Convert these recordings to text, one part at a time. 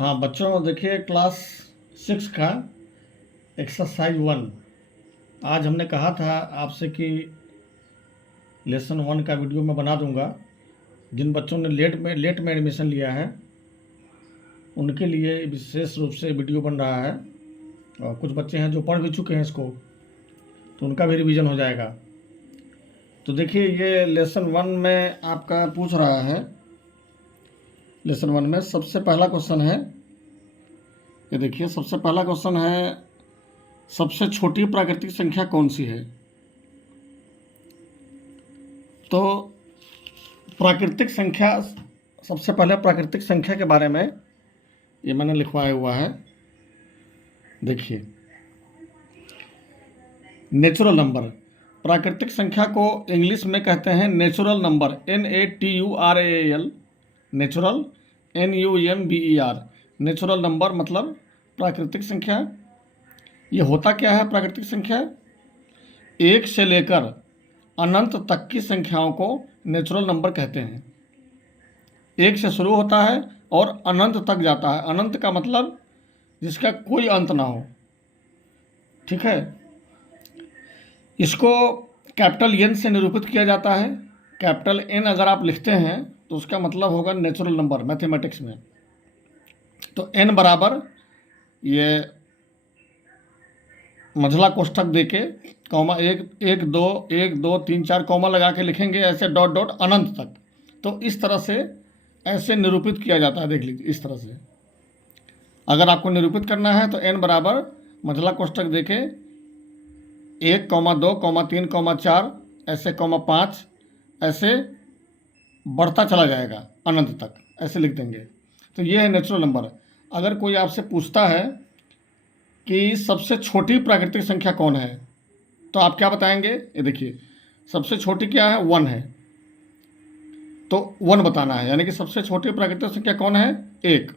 हाँ बच्चों, देखिए क्लास 6 का एक्सरसाइज 1। आज हमने कहा था आपसे कि लेसन 1 का वीडियो मैं बना दूंगा। जिन बच्चों ने लेट में एडमिशन लिया है उनके लिए विशेष रूप से वीडियो बन रहा है, और कुछ बच्चे हैं जो पढ़ भी चुके हैं इसको, तो उनका भी रिवीजन हो जाएगा। तो देखिए, ये लेसन 1 में आपका पूछ रहा है। लेसन 1 में सबसे पहला क्वेश्चन है, ये देखिए सबसे पहला क्वेश्चन है, सबसे छोटी प्राकृतिक संख्या कौन सी है। तो प्राकृतिक संख्या, सबसे पहले प्राकृतिक संख्या के बारे में ये मैंने लिखवाया हुआ है। देखिए, नेचुरल नंबर, प्राकृतिक संख्या को इंग्लिश में कहते हैं natural number, NATURAL, natural, NUMBER, natural number मतलब प्राकृतिक संख्या। ये होता क्या है प्राकृतिक संख्या? एक से लेकर अनंत तक की संख्याओं को नेचुरल नंबर कहते हैं। एक से शुरू होता है और अनंत तक जाता है। अनंत का मतलब जिसका कोई अंत ना हो, ठीक है। इसको कैपिटल N से निरूपित किया जाता है। कैपिटल N अगर आप लिखते हैं तो उसका मतलब होगा नेचुरल नंबर मैथमेटिक्स में। तो N बराबर ये मझला कोष्ठक देके कॉमा 1 2 कॉमा लगा के लिखेंगे, ऐसे डॉट डॉट अनंत तक। तो इस तरह से ऐसे निरूपित किया जाता है। देख लीजिए, इस तरह से अगर आपको निरूपित करना है तो n बराबर मझला कोष्ठक देके 1 2 3 4 ऐसे 5 ऐसे बढ़ता चला जाएगा अनंत तक, ऐसे लिख देंगे। तो ये है नेचुरल नंबर। अगर कोई आपसे पूछता है कि सबसे छोटी प्राकृतिक संख्या कौन है, तो आप क्या बताएंगे? ये देखिए, सबसे छोटी क्या है? 1 है, तो 1 बताना है। यानी कि सबसे छोटी प्राकृतिक संख्या कौन है? 1।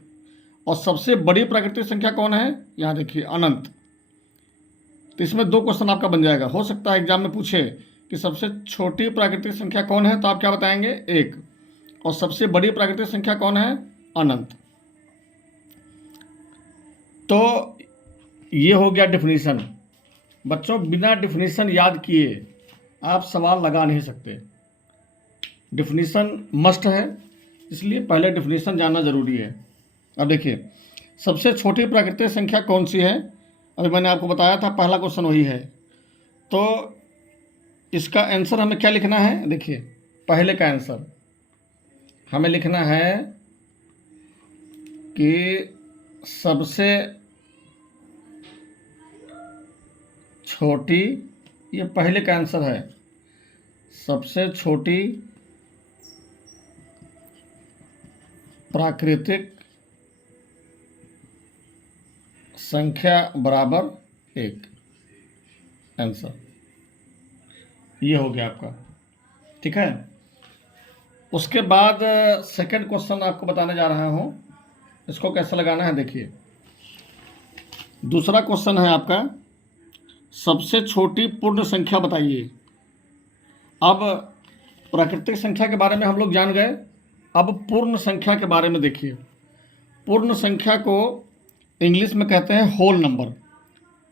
और सबसे बड़ी प्राकृतिक संख्या कौन है? यहाँ देखिए, अनंत। तो इसमें 2 क्वेश्चन आपका बन जाएगा। हो सकता है एग्जाम में पूछे कि सबसे छोटी प्राकृतिक संख्या कौन है, तो आप क्या बताएंगे? 1। और सबसे बड़ी प्राकृतिक संख्या कौन है? अनंत। तो ये हो गया डिफिनीशन। बच्चों, बिना डिफिनीशन याद किए आप सवाल लगा नहीं सकते। डिफिनीशन मस्ट है, इसलिए पहले डिफिनीशन जानना ज़रूरी है। अब देखिए, सबसे छोटी प्राकृतिक संख्या कौन सी है? अभी मैंने आपको बताया था, पहला क्वेश्चन वही है। तो इसका आंसर हमें क्या लिखना है? देखिए, पहले का आंसर हमें लिखना है कि सबसे छोटी, ये पहले का आंसर है, सबसे छोटी प्राकृतिक संख्या बराबर 1। आंसर ये हो गया आपका, ठीक है। उसके बाद सेकंड क्वेश्चन आपको बताने जा रहा हूँ, इसको कैसे लगाना है। देखिए, दूसरा क्वेश्चन है आपका, सबसे छोटी पूर्ण संख्या बताइए। अब प्राकृतिक संख्या के बारे में हम लोग जान गए, अब पूर्ण संख्या के बारे में देखिए। पूर्ण संख्या को इंग्लिश में कहते हैं whole number,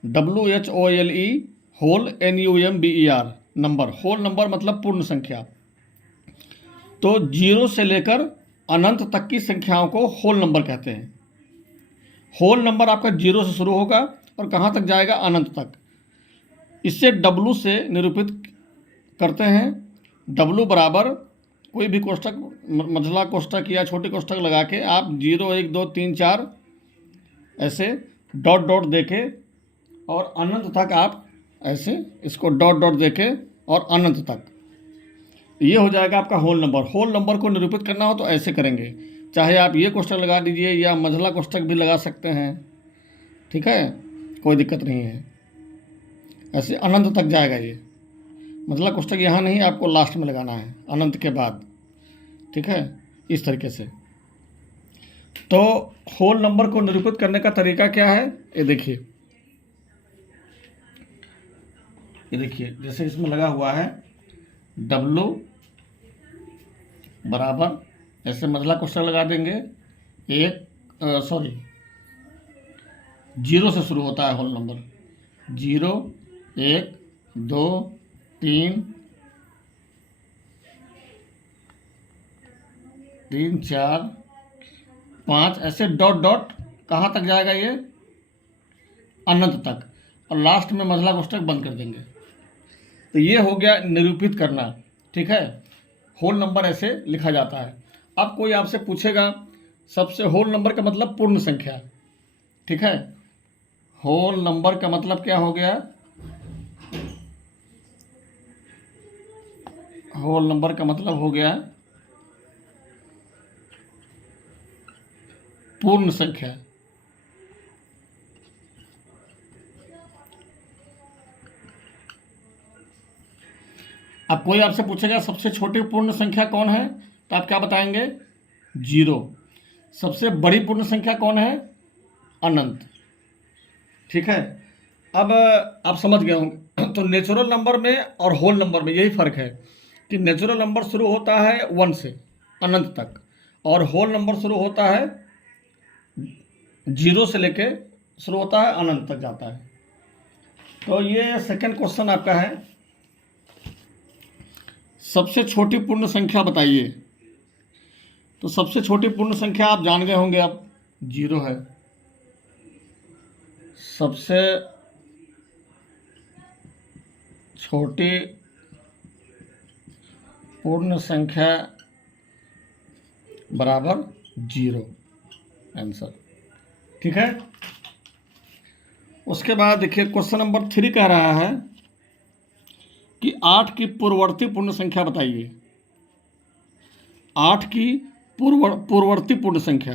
WHOLE, whole NUMBER, number. Whole number मतलब पूर्ण संख्या। तो 0 से लेकर अनंत तक की संख्याओं को होल नंबर कहते हैं। होल नंबर आपका 0 से शुरू होगा और कहाँ तक जाएगा? अनंत तक। इससे W से निरूपित करते हैं। W बराबर कोई भी कोष्ठक, मझला कोष्ठक या छोटी कोष्ठक लगा के आप 0 1 2 3 4 ऐसे डॉट डॉट देके और अनंत तक आप ऐसे इसको डॉट डॉट देके और अनंत तक, ये हो जाएगा आपका होल नंबर। होल नंबर को निरूपित करना हो तो ऐसे करेंगे, चाहे आप ये कोष्ठक लगा दीजिए या मझला कोष्ठक भी लगा सकते हैं, ठीक है, कोई दिक्कत नहीं है। ऐसे अनंत तक जाएगा ये। मझला कोष्ठक यहाँ नहीं, आपको लास्ट में लगाना है अनंत के बाद, ठीक है, इस तरीके से। तो होल नंबर को निरूपित करने का तरीका क्या है? ये देखिए, जैसे इसमें लगा हुआ है W बराबर, ऐसे मझला कोष्ठक लगा देंगे 1 सॉरी, 0 से शुरू होता है होल नंबर। 0, 1, 2, 3, 4, 5, ऐसे डॉट डॉट कहाँ तक जाएगा ये? अनंत तक, और लास्ट में मझला कोष्ठक बंद कर देंगे। तो ये हो गया निरूपित करना, ठीक है। होल नंबर ऐसे लिखा जाता है। अब कोई आपसे पूछेगा सबसे होल नंबर का मतलब पूर्ण संख्या, ठीक है। होल नंबर का मतलब क्या हो गया? होल नंबर का मतलब हो गया पूर्ण संख्या। अब कोई आपसे पूछेगा सबसे छोटी पूर्ण संख्या कौन है, तो आप क्या बताएंगे? 0। सबसे बड़ी पूर्ण संख्या कौन है? अनंत, ठीक है। अब आप समझ गए होंगे। तो नेचुरल नंबर में और होल नंबर में यही फर्क है कि नेचुरल नंबर शुरू होता है 1 से अनंत तक, और होल नंबर शुरू होता है 0 से लेके शुरू होता है अनंत तक जाता है। तो ये सेकंड क्वेश्चन आपका है, सबसे छोटी पूर्ण संख्या बताइए। तो सबसे छोटी पूर्ण संख्या आप जान गए होंगे, अब 0 है। सबसे छोटी पूर्ण संख्या बराबर 0, आंसर, ठीक है। उसके बाद देखिए क्वेश्चन नंबर 3 कह रहा है कि 8 की पूर्ववर्ती पूर्ण संख्या बताइए। 8 की पूर्ववर्ती पूर्ण संख्या।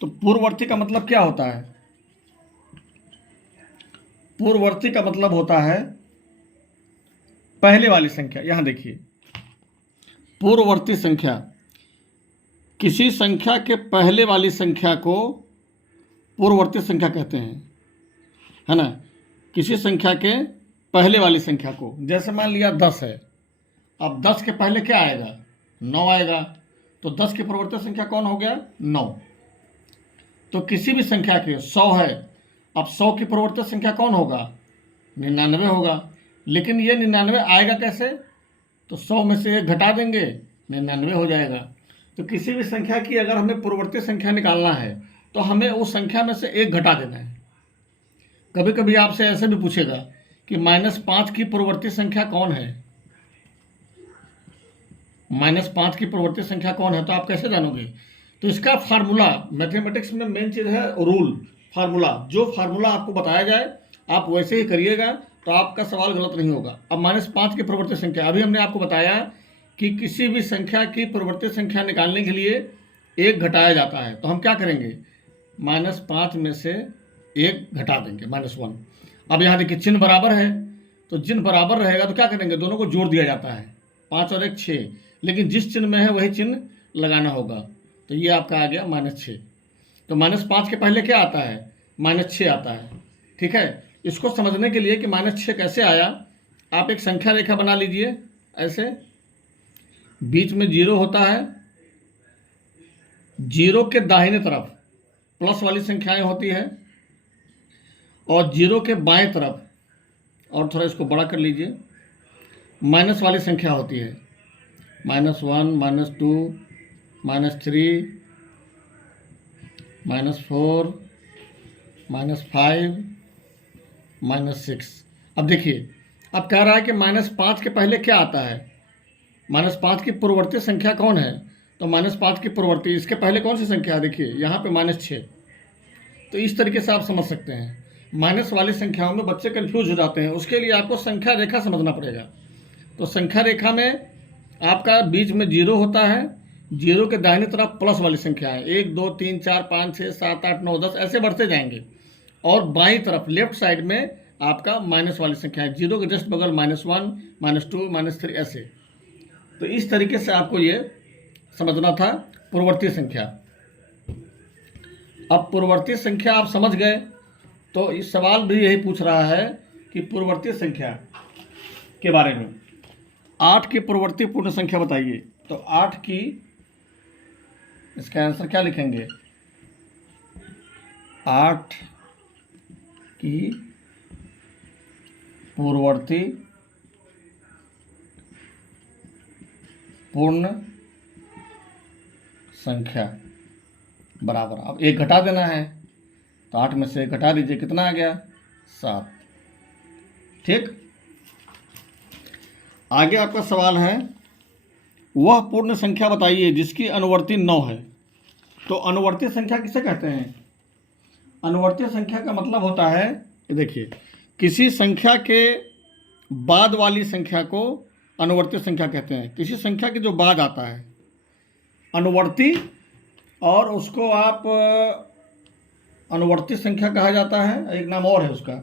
तो पूर्ववर्ती का मतलब क्या होता है? पूर्ववर्ती का मतलब होता है पहले वाली संख्या। यहां देखिए, पूर्ववर्ती संख्या, किसी संख्या के पहले वाली संख्या को पूर्ववर्ती संख्या कहते हैं, है ना। किसी संख्या के पहले वाली संख्या को, जैसे मान लिया 10 है, अब 10 के पहले क्या आएगा? 9 आएगा। तो 10 की पूर्ववर्ती संख्या कौन हो गया? 9। तो किसी भी संख्या के 100 है, अब 100 की पूर्ववर्ती संख्या कौन होगा? 99 होगा। लेकिन ये 99 आएगा कैसे? तो 100 में से 1 घटा देंगे, 99 हो जाएगा। तो किसी भी संख्या की अगर हमें पूर्ववर्ती संख्या निकालना है तो हमें उस संख्या में से 1 घटा देना है। कभी कभी आपसे ऐसे भी पूछेगा कि -5 की पूर्ववर्ती संख्या कौन है? -5 की पूर्ववर्ती संख्या कौन है, तो आप कैसे जानोगे? तो इसका फार्मूला, मैथमेटिक्स में मेन चीज़ है रूल, फार्मूला। जो फार्मूला आपको बताया जाए आप वैसे ही करिएगा, तो आपका सवाल गलत नहीं होगा। अब -5 की पूर्ववर्ती संख्या, अभी हमने आपको बताया कि किसी भी संख्या की पूर्ववर्ती संख्या निकालने के लिए 1 घटाया जाता है। तो हम क्या करेंगे? -5 में से 1 घटा देंगे, -1। अब यहाँ देखिए चिन्ह बराबर है, तो चिन्ह बराबर रहेगा तो क्या करेंगे? दोनों को जोड़ दिया जाता है, 5 और 1 6, लेकिन जिस चिन्ह में है वही चिन्ह लगाना होगा। तो ये आपका आ गया -6। तो -5 के पहले क्या आता है? -6 आता है, ठीक है। इसको समझने के लिए कि -6 कैसे आया, आप एक संख्या रेखा बना लीजिए। ऐसे बीच में 0 होता है, 0 के दाहिने तरफ प्लस वाली संख्याएं होती है, और 0 के बाएं तरफ, और थोड़ा इसको बड़ा कर लीजिए, माइनस वाली संख्या होती है। -1, -2, -3, -4, -5, -6। अब देखिए, अब कह रहा है कि -5 के पहले क्या आता है? -5 की पूर्ववर्ती संख्या कौन है? तो -5 की पूर्ववर्ती, इसके पहले कौन सी संख्या है? देखिए यहाँ पे -6। तो इस तरीके से आप समझ सकते हैं। माइनस वाली संख्याओं में बच्चे कंफ्यूज हो जाते हैं, उसके लिए आपको संख्या रेखा समझना पड़ेगा। तो संख्या रेखा में आपका बीच में 0 होता है, 0 के दाहिने तरफ प्लस वाली संख्या है, 1 2 3 4 5 6 7 8 9 10 ऐसे बढ़ते जाएंगे, और बाईं तरफ लेफ्ट साइड में आपका माइनस वाली संख्या है, 0 के जस्ट बगल -1 -2 -3 ऐसे। तो इस तरीके से आपको ये समझना था पूर्ववर्ती संख्या। अब पूर्ववर्ती संख्या आप समझ गए, तो इस सवाल भी यही पूछ रहा है कि पूर्ववर्ती संख्या के बारे में। 8 की पूर्ववर्ती पूर्ण संख्या बताइए। तो 8 की, इसका आंसर क्या लिखेंगे? 8 की पूर्ववर्ती पूर्ण संख्या बराबर, अब 1 घटा देना है तो 8 में से 1 घटा दीजिए, कितना आ गया? 7। ठीक, आगे आपका सवाल है, वह पूर्ण संख्या बताइए जिसकी अनुवर्ती 9 है। तो अनुवर्ती संख्या किसे कहते हैं? अनुवर्ती संख्या का मतलब होता है, ये देखिए, किसी संख्या के बाद वाली संख्या को अनुवर्ती संख्या कहते हैं। किसी संख्या के जो बाद आता है अनुवर्ती, और उसको आप अनुवर्ती संख्या कहा जाता है, एक नाम और है उसका।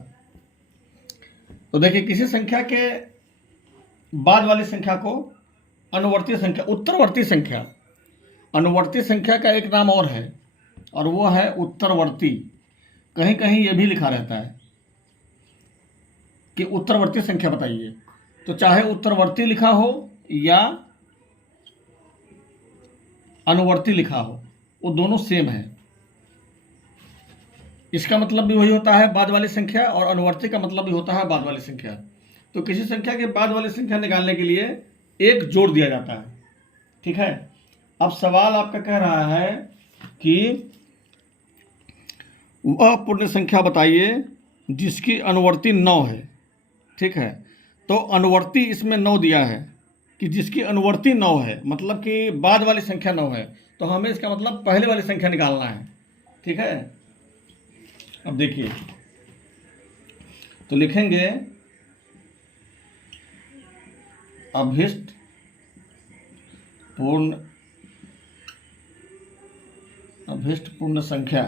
तो देखिए, किसी संख्या के बाद वाली संख्या को अनुवर्ती संख्या, उत्तरवर्ती संख्या, अनुवर्ती संख्या का एक नाम और है, और वो है उत्तरवर्ती। कहीं कहीं ये भी लिखा रहता है कि उत्तरवर्ती संख्या बताइए। तो चाहे उत्तरवर्ती लिखा हो या अनुवर्ती लिखा हो, वो दोनों सेम है। इसका मतलब भी वही होता है, बाद वाली संख्या, और अनुवर्ती का मतलब भी होता है बाद वाली संख्या। तो किसी संख्या के बाद वाली संख्या निकालने के लिए 1 जोड़ दिया जाता है। ठीक है, अब सवाल आपका कह रहा है कि वह पूर्ण संख्या बताइए जिसकी अनुवर्ती 9 है। ठीक है, तो अनुवर्ती इसमें 9 दिया है कि जिसकी अनुवर्ती 9 है, मतलब कि बाद वाली संख्या 9 है, तो हमें इसका मतलब पहले वाली संख्या निकालना है। ठीक है, अब देखिए, तो लिखेंगे अभिष्ट पूर्ण संख्या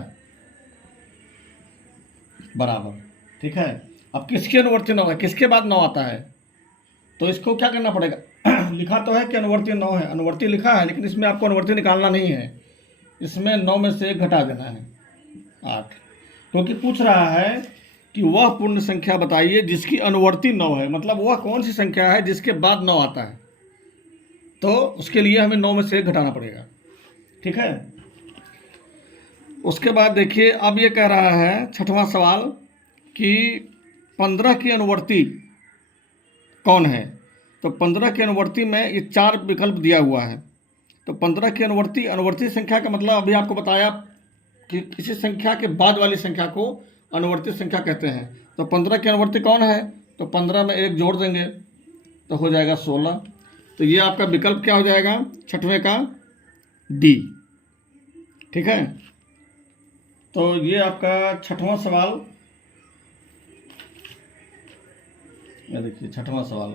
बराबर। ठीक है, अब किसकी अनुवर्ती 9 है, किसके बाद 9 आता है, तो इसको क्या करना पड़ेगा? लिखा तो है कि अनुवर्ती 9 है, अनुवर्ती लिखा है, लेकिन इसमें आपको अनुवर्ती निकालना नहीं है। इसमें 9 में से 1 घटा देना है, 8, क्योंकि पूछ रहा है कि वह पूर्ण संख्या बताइए जिसकी अनुवर्ती 9 है, मतलब वह कौन सी संख्या है जिसके बाद 9 आता है। तो उसके लिए हमें 9 में से 1 घटाना पड़ेगा। ठीक है, उसके बाद देखिए, अब ये कह रहा है 6वां सवाल कि 15 की अनुवर्ती कौन है। तो 15 की अनुवर्ती में ये 4 विकल्प दिया हुआ है। तो 15 की अनुवर्ती संख्या का मतलब अभी आपको बताया कि किसी संख्या के बाद वाली संख्या को अनुवर्ती संख्या कहते हैं। तो 15 की अनुवर्ती कौन है, तो 15 में 1 जोड़ देंगे तो हो जाएगा 16। तो ये आपका विकल्प क्या हो जाएगा? 6वें का डी। ठीक है, तो ये आपका 6वां सवाल, ये देखिए 6वां सवाल,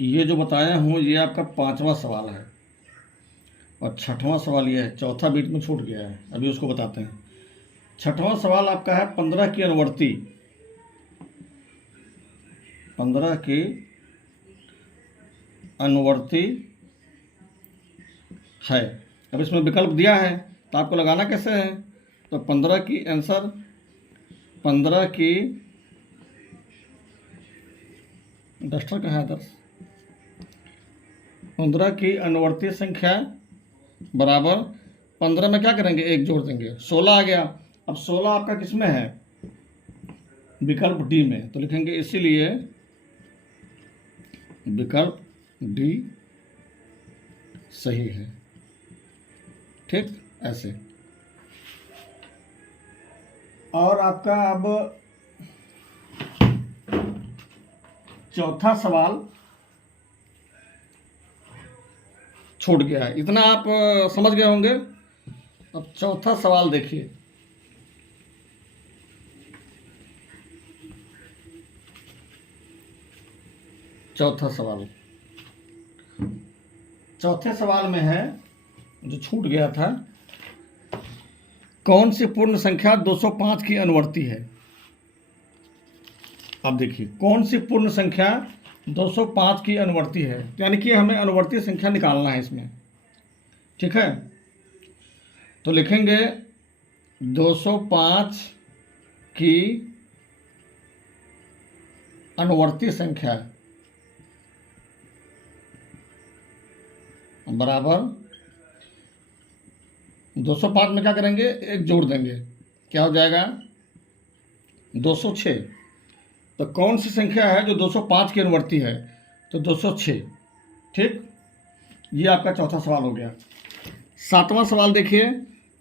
ये जो बताया हूँ ये आपका 5वां सवाल है, और 6वां सवाल ये है, चौथा बीच में छूट गया है, अभी उसको बताते हैं। 6वां सवाल आपका है 15 की अनुवर्ती, 15 की अनुवर्ती है। अब इसमें विकल्प दिया है तो आपको लगाना कैसे है? तो 15 की आंसर, 15 की, डस्टर कहाँ है दर्श, 15 की अनुवर्ती संख्या बराबर 15 में क्या करेंगे? 1 जोड़ देंगे, 16 आ गया। अब 16 आपका किस में है? विकल्प डी में। तो लिखेंगे इसीलिए विकल्प डी सही है। ठीक, ऐसे। और आपका अब चौथा सवाल छूट गया है, इतना आप समझ गए होंगे। अब चौथा सवाल देखिए, चौथा सवाल, चौथे सवाल में है जो छूट गया था, कौन सी पूर्ण संख्या 205 की अनुवर्ती है। अब देखिए, कौन सी पूर्ण संख्या 205 की अनुवर्ती है, यानी कि हमें अनुवर्ती संख्या निकालना है इसमें। ठीक है, तो लिखेंगे 205 की अनुवर्ती संख्या बराबर 205 में क्या करेंगे, एक जोड़ देंगे, क्या हो जाएगा 206। तो कौन सी संख्या है जो 205 की अनुवर्ती है, तो 206। ठीक, ये आपका चौथा सवाल हो गया। सातवां सवाल देखिए,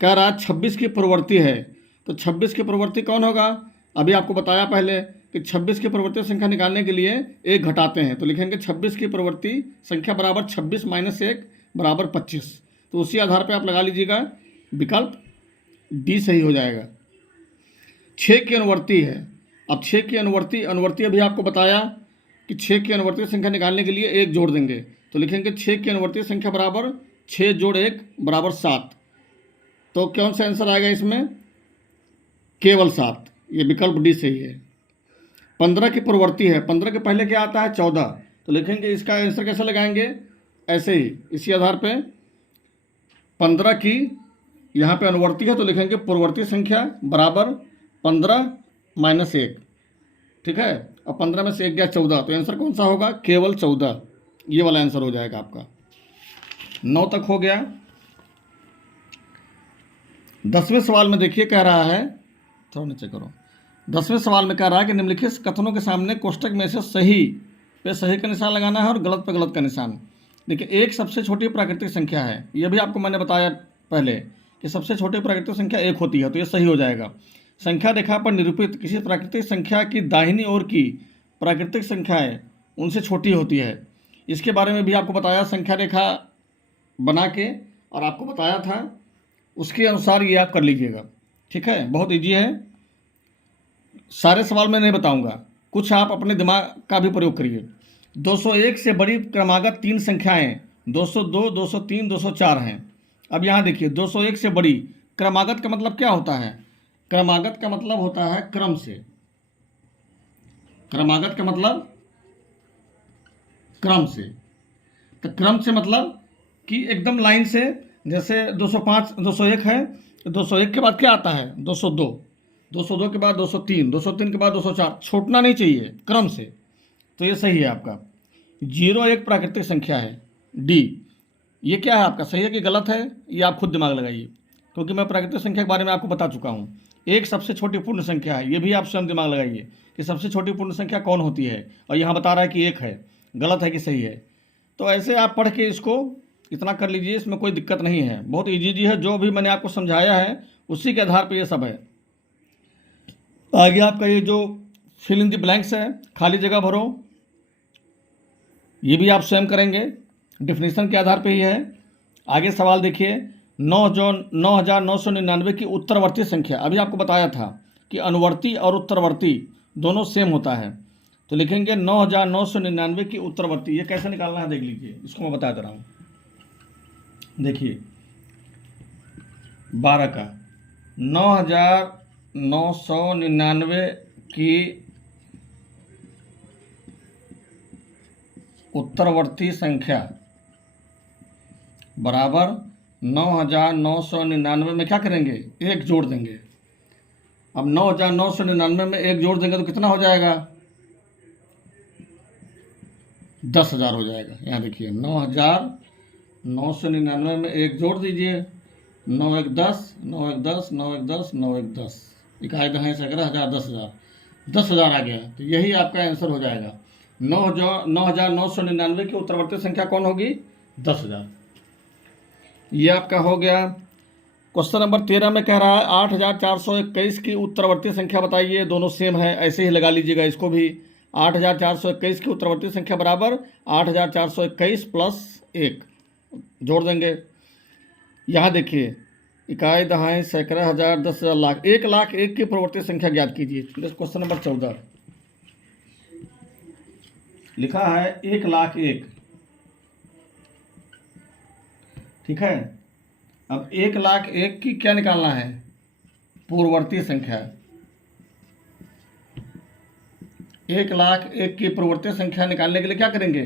कह रहा है 26 की प्रवृत्ति है। तो 26 की प्रवृत्ति कौन होगा, अभी आपको बताया पहले कि 26 की प्रवृत्ति संख्या निकालने के लिए एक घटाते हैं, तो लिखेंगे 26 की प्रवृत्ति संख्या बराबर 26 माइनस 1 बराबर 25। तो उसी आधार पर आप लगा लीजिएगा, विकल्प डी सही हो जाएगा। 6 की अनुवर्ती है। अब 6 की अनुवर्ती अभी आपको बताया कि 6 की अनुवर्ती संख्या निकालने के लिए एक जोड़ देंगे, तो लिखेंगे 6 की अनुवर्ती संख्या बराबर 6 जोड़ 1 बराबर 7। तो कौन सा आंसर आएगा इसमें, केवल 7। ये विकल्प डी सही है। 15 की प्रवृत्ति है, 15 के पहले क्या आता है 14, तो लिखेंगे इसका आंसर कैसे लगाएंगे, ऐसे ही इसी आधार पे 15 की यहाँ पे अनुवर्ती है, तो लिखेंगे पूर्ववर्ती संख्या बराबर 15 माइनस 1। ठीक है, और 15 में से 1 गया 14, तो आंसर कौन सा होगा, केवल 14। ये वाला आंसर हो जाएगा आपका। 9 तक हो गया। 10वें सवाल में देखिए कह रहा है, थोड़ा नीचे करो। 10वें सवाल में कह रहा है कि निम्नलिखित कथनों के सामने कोष्टक में से सही पे सही का निशान लगाना है और गलत पे गलत का निशान। देखिए, एक सबसे छोटी प्राकृतिक संख्या है, यह भी आपको मैंने बताया पहले कि सबसे छोटी प्राकृतिक संख्या 1 होती है, तो ये सही हो जाएगा। संख्या रेखा पर निरूपित किसी प्राकृतिक संख्या की दाहिनी ओर की प्राकृतिक संख्याएं उनसे छोटी होती है। इसके बारे में भी आपको बताया, संख्या रेखा बना के, और आपको बताया था उसके अनुसार ये आप कर लीजिएगा। ठीक है, बहुत ईजी है। सारे सवाल मैं नहीं बताऊंगा, कुछ आप अपने दिमाग का भी प्रयोग करिए। 201 से बड़ी क्रमागत 3 संख्याएं 202, 203, 204 हैं। अब यहाँ देखिए, 201 से बड़ी, क्रमागत का मतलब क्या होता है, क्रमागत का मतलब होता है क्रम से। क्रमागत का मतलब क्रम से, तो क्रम से मतलब कि एकदम लाइन से, जैसे 205 201 है, तो 201 के बाद क्या आता है 202, 202 के बाद 203, 203 के बाद 204, छूटना नहीं चाहिए क्रम से। तो ये सही है आपका। 0 एक प्राकृतिक संख्या है, डी। ये क्या है आपका, सही है कि गलत है, ये आप खुद दिमाग लगाइए, क्योंकि मैं प्राकृतिक संख्या के बारे में आपको बता चुका हूँ। एक सबसे छोटी पूर्ण संख्या है, ये भी आप स्वयं दिमाग लगाइए कि सबसे छोटी पूर्ण संख्या कौन होती है, और यहाँ बता रहा है कि 1 है, गलत है कि सही है। तो ऐसे आप पढ़ के इसको इतना कर लीजिए, इसमें कोई दिक्कत नहीं है, बहुत ईजी है। जो भी मैंने आपको समझाया है उसी के आधार पर ये सब है। आगे आपका ये जो फिल इन द ब्लैंक्स है, खाली जगह भरो, ये भी आप स्वयं करेंगे, डिफिनीशन के आधार पे ही है। आगे सवाल देखिए, 9,999 की उत्तरवर्ती संख्या। अभी आपको बताया था कि अनुवर्ती और उत्तरवर्ती दोनों सेम होता है, तो लिखेंगे 9,999 की उत्तरवर्ती। ये कैसे निकालना है देख लीजिए, इसको मैं बता दे रहा हूँ। देखिए 12 का 9,999 की उत्तरवर्ती संख्या बराबर 9,999 में क्या करेंगे, एक जोड़ देंगे। अब 9,999 में एक जोड़ देंगे तो कितना हो जाएगा, 10,000 हो जाएगा। यहाँ देखिए 9,999 में एक जोड़ दीजिए, 9 1 10, 9 1 10, 9 1 10, 9 1 10, इकाई दहाई सैकड़ा, 10,000, 10,000 आ गया। तो यही आपका आंसर हो जाएगा। 9,999 की उत्तरवर्ती संख्या कौन होगी, 10,000। ये आपका हो गया। क्वेश्चन नंबर 13 में कह रहा है 8,421 की उत्तरवर्ती संख्या बताइए। दोनों सेम है, ऐसे ही लगा लीजिएगा इसको भी। 8,421 की उत्तरवर्ती संख्या बराबर 8,421 प्लस 1 जोड़ देंगे। यहाँ देखिए, इकाई दहाई सैकड़ा, हज़ार, 10,000, लाख। 1,01,000 की प्रवृत्ति संख्या ज्ञात कीजिए। क्वेश्चन नंबर 14 लिखा है 1,01,000। ठीक है, अब 1,01,000 की क्या निकालना है, पूर्ववर्ती संख्या। 1,01,000 की पूर्ववर्ती संख्या निकालने के लिए क्या करेंगे,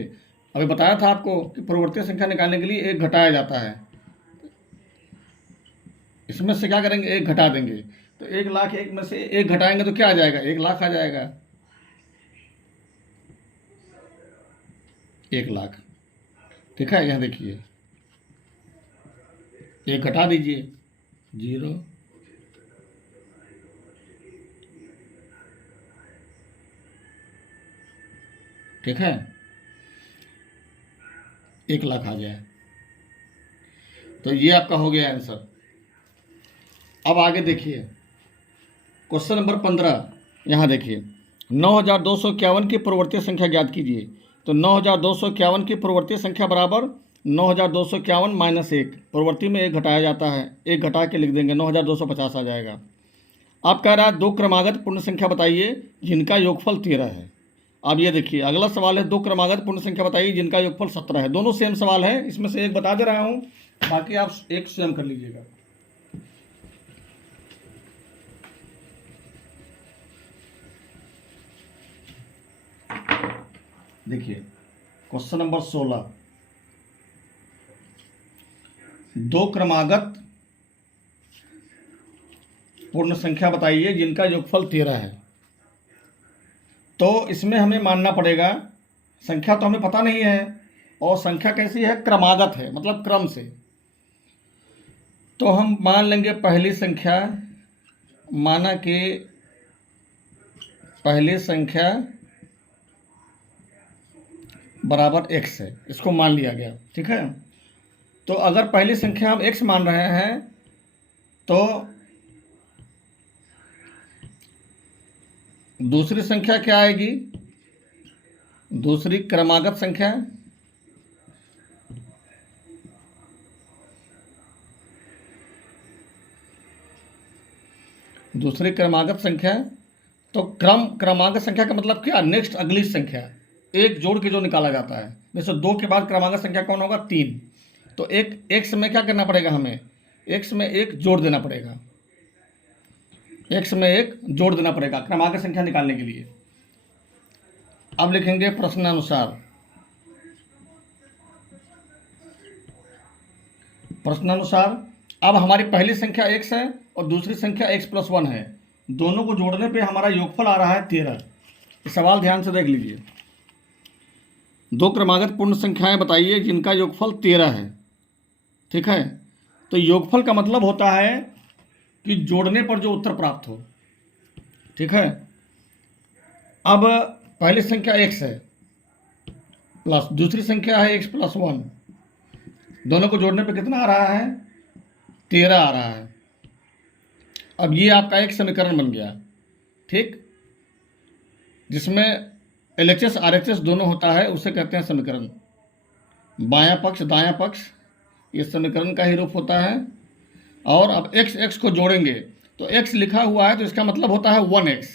अभी बताया था आपको कि पूर्ववर्ती संख्या निकालने के लिए एक घटाया जाता है। इसमें से क्या करेंगे, एक घटा देंगे, तो 1,01,000 में से एक घटाएंगे तो क्या आ जाएगा, 1,00,000 आ जाएगा। 1,00,000। ठीक है, यहाँ देखिए, एक घटा दीजिए, 0 ठीक है, 1,00,000 आ गया। तो ये आपका हो गया आंसर। अब आगे देखिए क्वेश्चन नंबर 15। यहाँ देखिए 9,251 की पूर्ववर्ती संख्या ज्ञात कीजिए। तो 9,251 की पूर्ववर्ती संख्या बराबर 9,251 माइनस 1, पूर्ववर्ती में 1 घटाया जाता है, 1 घटा के लिख देंगे, 9,250 आ जाएगा। आप कह रहा है दो क्रमागत पूर्ण संख्या बताइए जिनका योगफल 13 है। अब ये देखिए अगला सवाल है, दो क्रमागत पूर्ण संख्या बताइए जिनका योगफल 17 है। दोनों सेम सवाल है, इसमें से एक बता दे रहा हूँ, बाकी आप एक स्वयं कर लीजिएगा। देखिए क्वेश्चन नंबर 16, दो क्रमागत पूर्ण संख्या बताइए जिनका योगफल 13 है। तो इसमें हमें मानना पड़ेगा, संख्या तो हमें पता नहीं है, और संख्या कैसी है, क्रमागत है, मतलब क्रम से। तो हम मान लेंगे पहली संख्या, माना कि पहली संख्या बराबर x है, इसको मान लिया गया, ठीक है। तो अगर पहली संख्या हम x मान रहे हैं तो दूसरी संख्या क्या आएगी, दूसरी क्रमागत संख्या दूसरी क्रमागत संख्या। तो क्रमागत संख्या का मतलब क्या, नेक्स्ट अगली संख्या, एक जोड़ के जो निकाला जाता है। जैसे 2 के बाद क्रमागत संख्या कौन होगा, 3। तो एक x में क्या करना पड़ेगा, हमें x में 1 जोड़ देना पड़ेगा, x में 1 जोड़ देना पड़ेगा क्रमागत संख्या निकालने के लिए। अब लिखेंगे प्रश्नानुसार, प्रश्नानुसार। अब हमारी पहली संख्या x है और दूसरी संख्या x + 1 है, दोनों को जोड़ने पे हमारा योगफल आ रहा है 13। सवाल ध्यान से देख लीजिए, दो क्रमागत पूर्ण संख्याएं बताइए जिनका योगफल 13 है, ठीक है। तो योगफल का मतलब होता है कि जोड़ने पर जो उत्तर प्राप्त हो, ठीक है। अब पहली संख्या x है प्लस दूसरी संख्या है x + 1, दोनों को जोड़ने पर कितना आ रहा है, 13 आ रहा है। अब ये आपका एक समीकरण बन गया, ठीक, जिसमें LHS RHS दोनों होता है, उसे कहते हैं समीकरण। बायां पक्ष दायां पक्ष ये समीकरण का ही रूप होता है। और अब x को जोड़ेंगे तो x लिखा हुआ है तो इसका मतलब होता है 1x।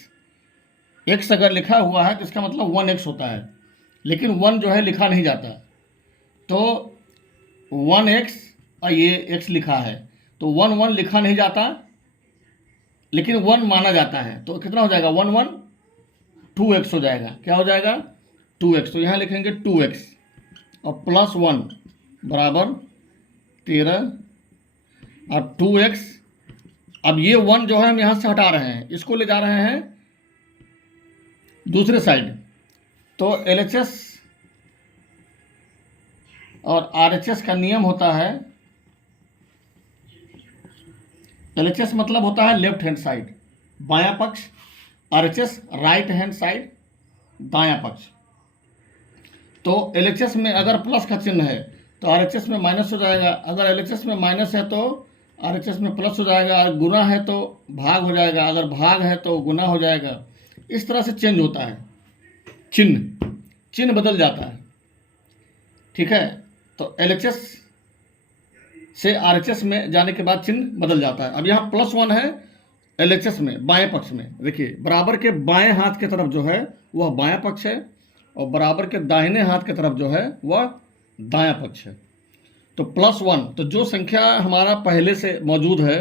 x अगर लिखा हुआ है तो इसका मतलब 1x होता है, लेकिन 1 जो है लिखा नहीं जाता। तो 1x और ये x लिखा है तो 1 लिखा नहीं जाता, लेकिन 1 माना जाता है। तो कितना हो जाएगा, 1 2x हो जाएगा। क्या हो जाएगा, 2x। तो यहाँ लिखेंगे 2x और +1 बराबर 13 और 2x। अब ये 1 जो है हम यहाँ से हटा रहे हैं, इसको ले जा रहे हैं दूसरे साइड। तो LHS और RHS का नियम होता है, LHS मतलब होता है लेफ्ट हैंड साइड बायां पक्ष, RHS राइट हैंड साइड दायां पक्ष। तो LHS में अगर प्लस का चिन्ह है तो RHS में माइनस हो जाएगा, अगर LHS में माइनस है तो RHS में प्लस हो जाएगा, अगर गुना है तो भाग हो जाएगा, अगर भाग है तो गुना हो जाएगा। इस तरह से चेंज होता है, चिन्ह बदल जाता है, ठीक है। तो LHS से RHS में जाने के बाद चिन्ह बदल जाता है। अब यहाँ +1 है LHS में बाएं पक्ष में, देखिए बराबर के बाएं हाथ की तरफ जो है वह बायां पक्ष है और बराबर के दाहिने हाथ की तरफ जो है वह दायां पक्ष है। तो +1, तो जो संख्या हमारा पहले से मौजूद है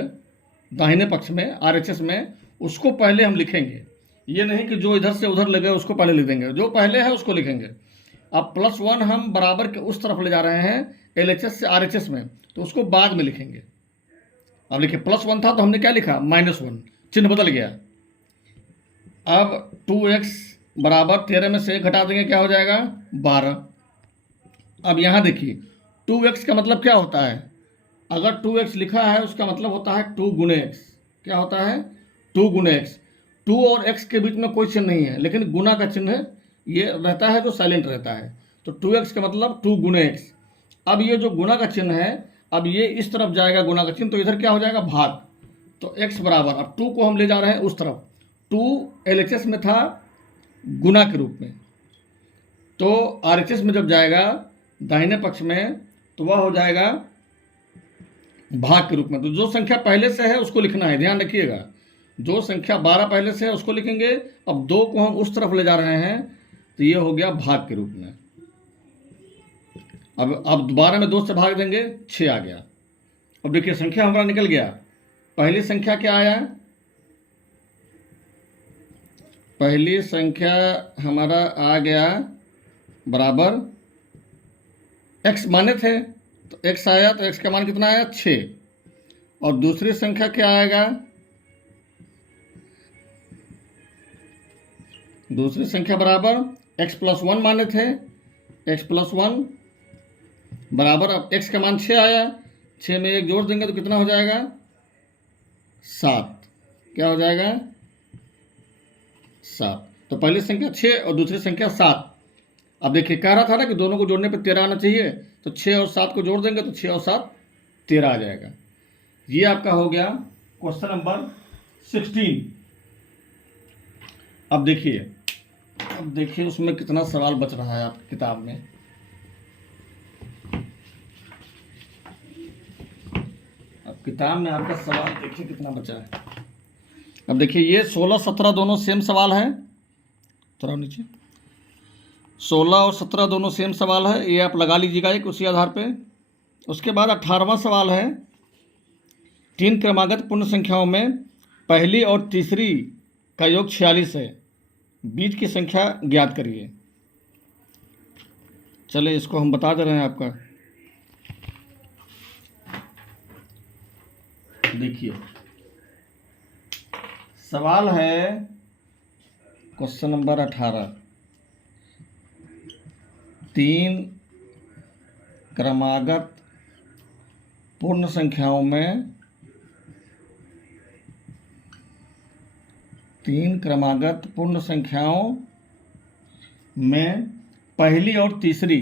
दाहिने पक्ष में RHS में, उसको पहले हम लिखेंगे। ये नहीं कि जो इधर से उधर लगे उसको पहले लिख देंगे, जो पहले है उसको लिखेंगे। अब +1 हम बराबर के उस तरफ ले जा रहे हैं LHS से RHS में, तो उसको बाद में लिखेंगे। अब देखिए +1 था तो हमने क्या लिखा, -1, चिन्ह बदल गया। अब 2x बराबर 13 में से 1 घटा देंगे, क्या हो जाएगा, 12। अब यहाँ देखिए 2x का मतलब क्या होता है, अगर 2x लिखा है उसका मतलब होता है 2 गुणे x। क्या होता है? 2 गुणे x। 2 और x के बीच में कोई चिन्ह नहीं है, लेकिन गुना का चिन्ह ये रहता है जो साइलेंट रहता है। तो 2x का मतलब 2 गुणे x। अब ये जो गुना का चिन्ह है, अब ये इस तरफ जाएगा गुना का चिन्ह, तो इधर क्या हो जाएगा? भाग। तो x बराबर, अब 2 को हम ले जा रहे हैं उस तरफ। 2 LHS में था गुना के रूप में, तो RHS में जब जाएगा दाहिने पक्ष में तो वह हो जाएगा भाग के रूप में। तो जो संख्या पहले से है उसको लिखना है, ध्यान रखिएगा। जो संख्या 12 पहले से है उसको लिखेंगे। अब 2 को हम उस तरफ ले जा रहे हैं तो ये हो गया भाग के रूप में। अब दोबारा में 2 से भाग देंगे, 6 आ गया। अब देखिए संख्या हमारा निकल गया। पहली संख्या क्या आया? पहली संख्या हमारा आ गया बराबर x माने थे, तो x आया, तो x का मान कितना आया? 6। और दूसरी संख्या क्या आएगा? दूसरी संख्या बराबर x + 1 माने थे, x + 1 बराबर, अब x का मान 6 आया, 6 में 1 जोड़ देंगे तो कितना हो जाएगा? 7। क्या हो जाएगा? 7। तो पहली संख्या 6 और दूसरी संख्या 7। अब देखिए कह रहा था ना कि दोनों को जोड़ने पे 13 आना चाहिए, तो 6 और 7 को जोड़ देंगे तो 6 और 7 13 आ जाएगा। ये आपका हो गया क्वेश्चन नंबर 16। अब देखिए उसमें कितना सवाल बच रहा है आपकी किताब में। अब किताब में आपका सवाल देखिए कितना बचा है। अब देखिए ये 16 17 दोनों सेम सवाल है, थोड़ा नीचे। 16 और 17 दोनों सेम सवाल है, ये आप लगा लीजिएगा एक उसी आधार पे। उसके बाद 18वां सवाल है, 3 क्रमागत पूर्ण संख्याओं में पहली और तीसरी का योग 46 है, बीच की संख्या ज्ञात करिए। चले इसको हम बता दे रहे हैं आपका। देखिए सवाल है क्वेश्चन नंबर 18, 3 क्रमागत पूर्ण संख्याओं में 3 क्रमागत पूर्ण संख्याओं में पहली और तीसरी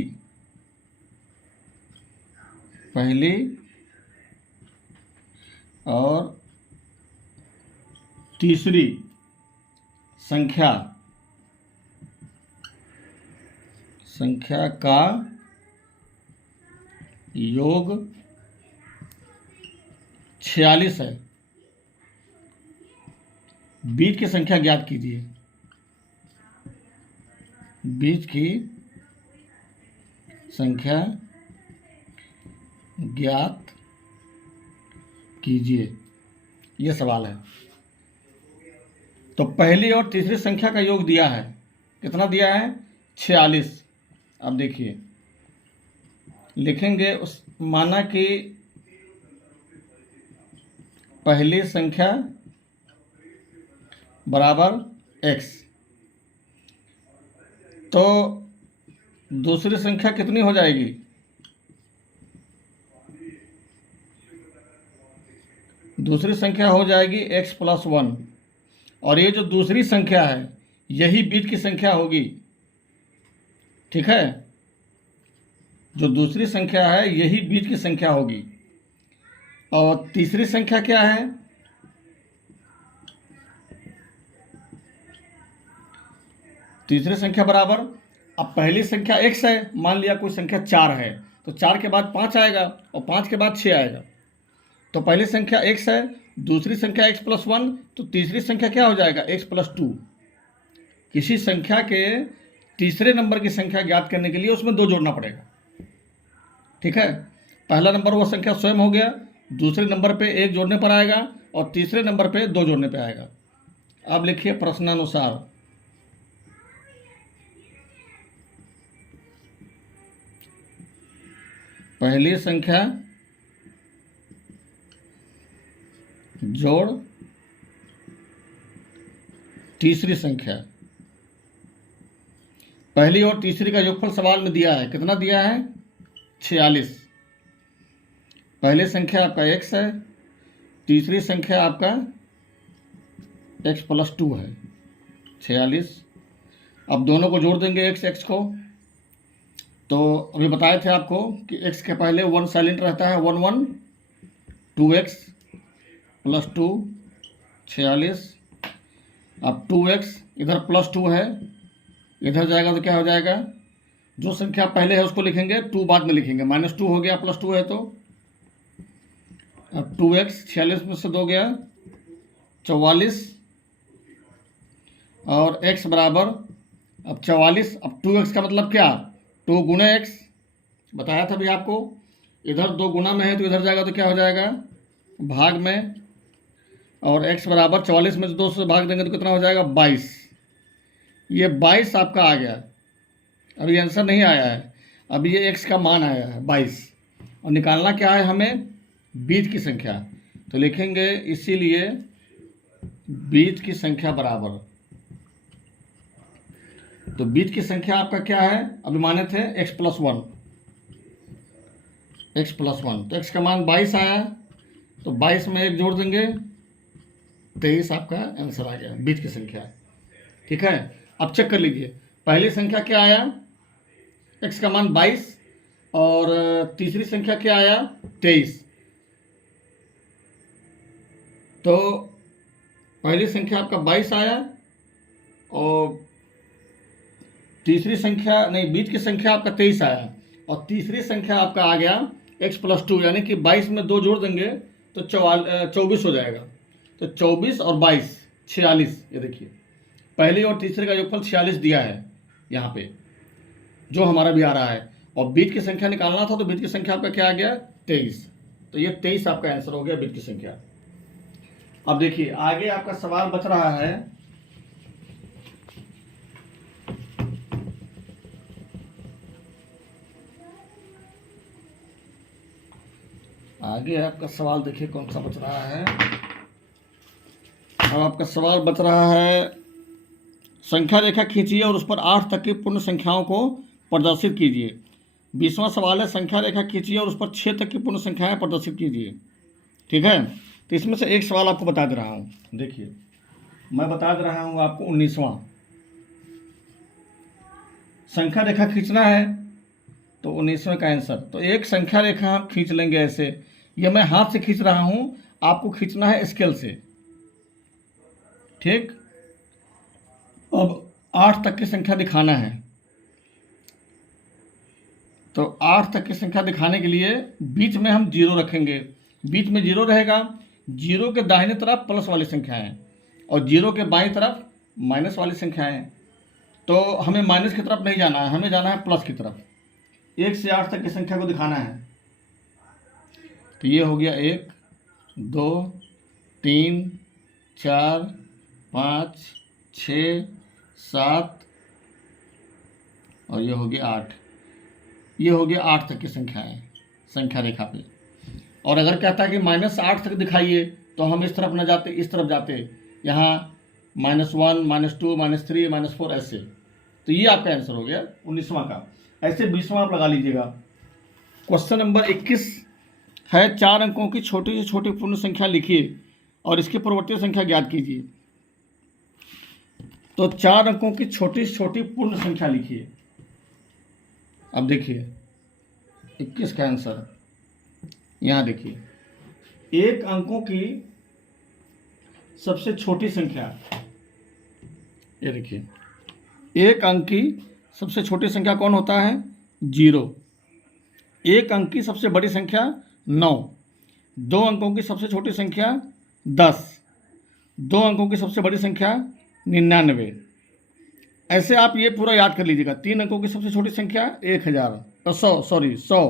संख्या का योग 46 है, बीच की संख्या ज्ञात कीजिए। बीच की संख्या ज्ञात कीजिए, यह सवाल है। तो पहली और तीसरी संख्या का योग दिया है, कितना दिया है? 46। अब देखिए लिखेंगे उस, माना कि पहली संख्या बराबर x, तो दूसरी संख्या कितनी हो जाएगी? दूसरी संख्या हो जाएगी x + 1, और ये जो दूसरी संख्या है यही बीच की संख्या होगी। ठीक है, जो दूसरी संख्या है यही बीच की संख्या होगी। और तीसरी संख्या क्या है? तीसरी संख्या बराबर, अब पहली संख्या x है, मान लिया कोई संख्या 4 है, तो 4 के बाद 5 आएगा और 5 के बाद 6 आएगा। तो पहली संख्या x है, दूसरी संख्या x + 1, तो तीसरी संख्या क्या हो जाएगा? x + 2। किसी संख्या के तीसरे नंबर की संख्या ज्ञात करने के लिए उसमें 2 जोड़ना पड़ेगा। ठीक है, पहला नंबर वह संख्या स्वयं हो गया, दूसरे नंबर पे 1 जोड़ने पर आएगा और तीसरे नंबर पे 2 जोड़ने पे आएगा। अब लिखिए प्रश्नानुसार, पहली संख्या जोड़ तीसरी संख्या, पहली और तीसरी का योगफल सवाल में दिया है, कितना दिया है? 46। पहली संख्या आपका x है, तीसरी संख्या आपका x प्लस 2 है 46। अब दोनों को जोड़ देंगे x को। तो अभी बताए थे आपको कि x के पहले 1 साइलेंट रहता है, 1 1 2x प्लस 2 46। अब 2x इधर प्लस 2 है, इधर जाएगा तो क्या हो जाएगा, जो संख्या पहले है उसको लिखेंगे, 2 बाद में लिखेंगे, -2 हो गया, प्लस 2 है तो। अब 2x 46 में से 2 गया 44 और x बराबर, अब 44, अब 2x का मतलब क्या, 2 गुणे x, बताया था भी आपको, इधर 2 गुना में है तो इधर जाएगा तो क्या हो जाएगा, भाग में, और x बराबर 44 में से 2 से भाग देंगे तो कितना हो जाएगा, 22। ये 22 आपका आ गया। अभी आंसर नहीं आया है, अभी ये x का मान आया है 22, और निकालना क्या है हमें, बीज की संख्या। तो लिखेंगे इसीलिए बीज की संख्या बराबर, तो बीज की संख्या आपका क्या है, अभी माने थे x प्लस 1, तो x का मान 22 आया, तो 22 में 1 जोड़ देंगे, 23 आपका आंसर आ गया, बीज की संख्या। ठीक है, अब चेक कर लीजिए, पहली संख्या क्या आया, x का मान 22, और तीसरी संख्या क्या आया, 23। तो पहली संख्या आपका 22 आया, और तीसरी संख्या नहीं, बीच की संख्या आपका 23 आया, और तीसरी संख्या आपका आ गया x प्लस 2, यानी कि 22 में 2 जोड़ देंगे तो 24 हो जाएगा। तो 24 और 22 46, ये देखिए पहले और तीसरे का योगफल 46 दिया है यहाँ पे, जो हमारा भी आ रहा है, और बीच की संख्या निकालना था, तो बीच की संख्या आपका क्या आ गया, 23। तो ये 23 आपका आंसर हो गया, बीच की संख्या। अब देखिए आगे आपका सवाल बच रहा है, आगे आपका सवाल देखिए कौन सा बच रहा है। अब आपका सवाल बच रहा है, संख्या रेखा खींचिए और उस पर 8 तक की पूर्ण संख्याओं को प्रदर्शित कीजिए। 20वां सवाल है, संख्या रेखा खींचिए और उस पर 6 तक की पूर्ण संख्याएं प्रदर्शित कीजिए। ठीक है, तो इसमें से एक सवाल आपको बता दे रहा हूँ, देखिए मैं बता दे रहा हूँ आपको 19वां। संख्या रेखा खींचना है तो 19वें का आंसर, तो एक संख्या रेखा हम खींच लेंगे ऐसे, ये मैं हाथ से खींच रहा हूँ, आपको खींचना है स्केल से। ठीक, अब 8 तक की संख्या दिखाना है, तो 8 तक की संख्या दिखाने के लिए बीच में हम 0 रखेंगे, बीच में 0 रहेगा, 0 के दाहिने तरफ प्लस वाली संख्याएं और 0 के बाईं तरफ माइनस वाली संख्याएं। तो हमें माइनस की तरफ नहीं जाना है, हमें जाना है प्लस की तरफ। 1 से 8 तक की संख्या को दिखाना है, तो ये हो गया 1 2 3 4 5 6 7 और ये हो गया 8। ये हो गया 8 तक की संख्या है संख्या रेखा पे। और अगर कहता है कि -8 तक दिखाइए, तो हम इस तरफ न जाते, इस तरफ जाते, यहाँ -1 -2 -3 -4 ऐसे। तो ये आपका आंसर हो गया 19वां का। ऐसे 20वां आप लगा लीजिएगा। क्वेश्चन नंबर 21 है, 4 अंकों की छोटी से छोटी पूर्ण संख्या लिखिए और इसकी पूर्ववर्ती संख्या ज्ञात कीजिए। तो 4 अंकों की छोटी से छोटी पूर्ण संख्या लिखिए। अब देखिए 21 का आंसर यहाँ देखिए, 1 अंकों की सबसे छोटी संख्या, ये देखिए 1 अंक की सबसे छोटी संख्या कौन होता है, 0। 1 अंक की सबसे बड़ी संख्या 9। 2 अंकों की सबसे छोटी संख्या 10। 2 अंकों की सबसे बड़ी संख्या 99। ऐसे आप ये पूरा याद कर लीजिएगा। 3 अंकों की सबसे छोटी संख्या 1000, 100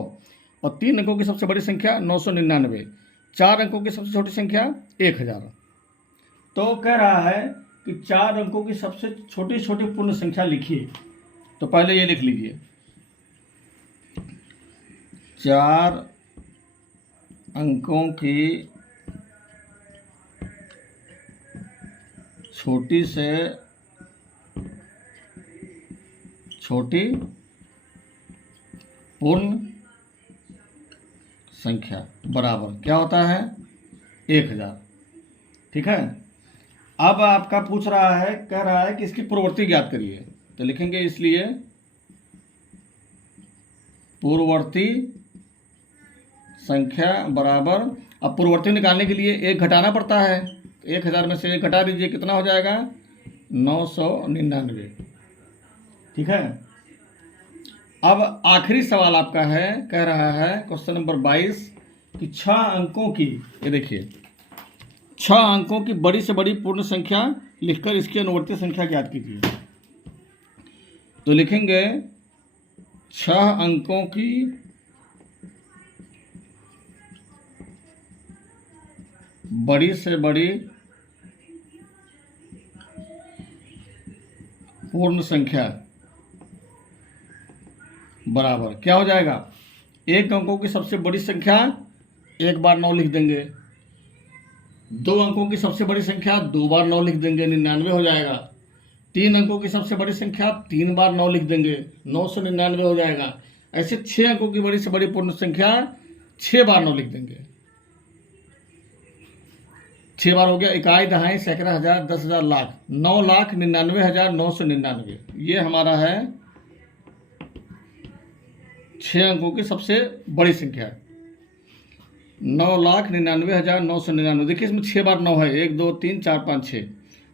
और 3 अंकों की सबसे बड़ी संख्या 999। 4 अंकों की सबसे छोटी संख्या 1000। तो कह रहा है कि 4 अंकों की सबसे छोटी छोटी पूर्ण संख्या लिखिए। तो पहले ये लिख लीजिए, 4 अंकों की छोटी से छोटी पूर्ण संख्या बराबर क्या होता है 1000। ठीक है। अब आपका पूछ रहा है, कह रहा है कि इसकी पूर्ववर्ती ज्ञात करिए, तो लिखेंगे इसलिए पूर्ववर्ती संख्या बराबर, अब पूर्ववर्ती निकालने के लिए एक घटाना पड़ता है, 1000 में से एक घटा दीजिए, कितना हो जाएगा 999। ठीक है। अब आखिरी सवाल आपका है, कह रहा है क्वेश्चन नंबर 22 कि 6 अंकों की, ये देखिए 6 अंकों की बड़ी से बड़ी पूर्ण संख्या लिखकर इसकी अनुवर्ती संख्या ज्ञात कीजिए। तो लिखेंगे 6 अंकों की बड़ी से बड़ी पूर्ण संख्या बराबर क्या हो जाएगा, 1 अंकों की सबसे बड़ी संख्या 1 बार 9 लिख देंगे, 2 अंकों की सबसे बड़ी संख्या 2 बार 9 लिख देंगे, 99 हो जाएगा। 3 अंकों की सबसे बड़ी संख्या 3 बार 9 लिख देंगे, 999 हो जाएगा। ऐसे 6 अंकों की बड़ी से बड़ी पूर्ण संख्या 6 बार 9 लिख देंगे। 6 बार हो गया, इकाई, दहाई, सैकड़ा, हजार, 10,000, लाख, 9,99,999। ये हमारा है 6 अंकों की सबसे बड़ी संख्या, 9,99,999। देखिए इसमें 6 बार 9 है, 1 2 3 4 5 6।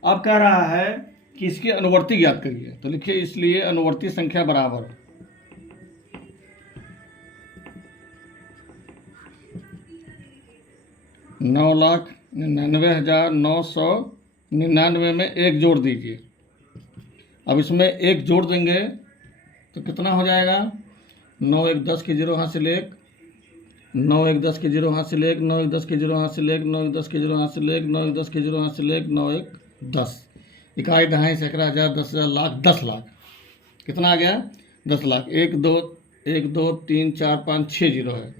अब कह रहा है कि इसकी अनुवर्ती ज्ञात करिए, तो लिखिए इसलिए अनुवर्ती संख्या बराबर 9,99,999 में 1 जोड़ दीजिए। अब इसमें 1 जोड़ देंगे तो कितना हो जाएगा, 9 1 10 के 0 हासिल 1, 9 1 10 के 0 हासिल 1, 9 1 10 के 0 हासिल 1, 9 1 10 के 0 हासिल 1, 9 1 10 के 0 हासिल 1, 9 1 10। इकाई, दहाई, सैकड़ा, हजार, 10,000, लाख, 10 लाख। कितना आ गया 10 लाख। 1 2 3 4 5 6 जीरो है,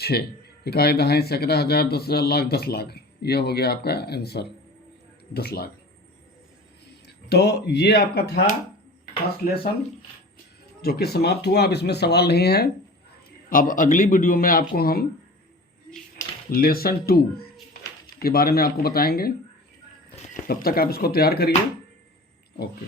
6। इकाई, दहाई, सैकड़ा, हजार, 10,000, लाख, 10 लाख। ये हो गया आपका आंसर 10 लाख। तो ये आपका था फर्स्ट लेसन जो कि समाप्त हुआ। अब इसमें सवाल नहीं है। अब अगली वीडियो में आपको हम लेसन 2 के बारे में आपको बताएंगे। तब तक आप इसको तैयार करिए। ओके।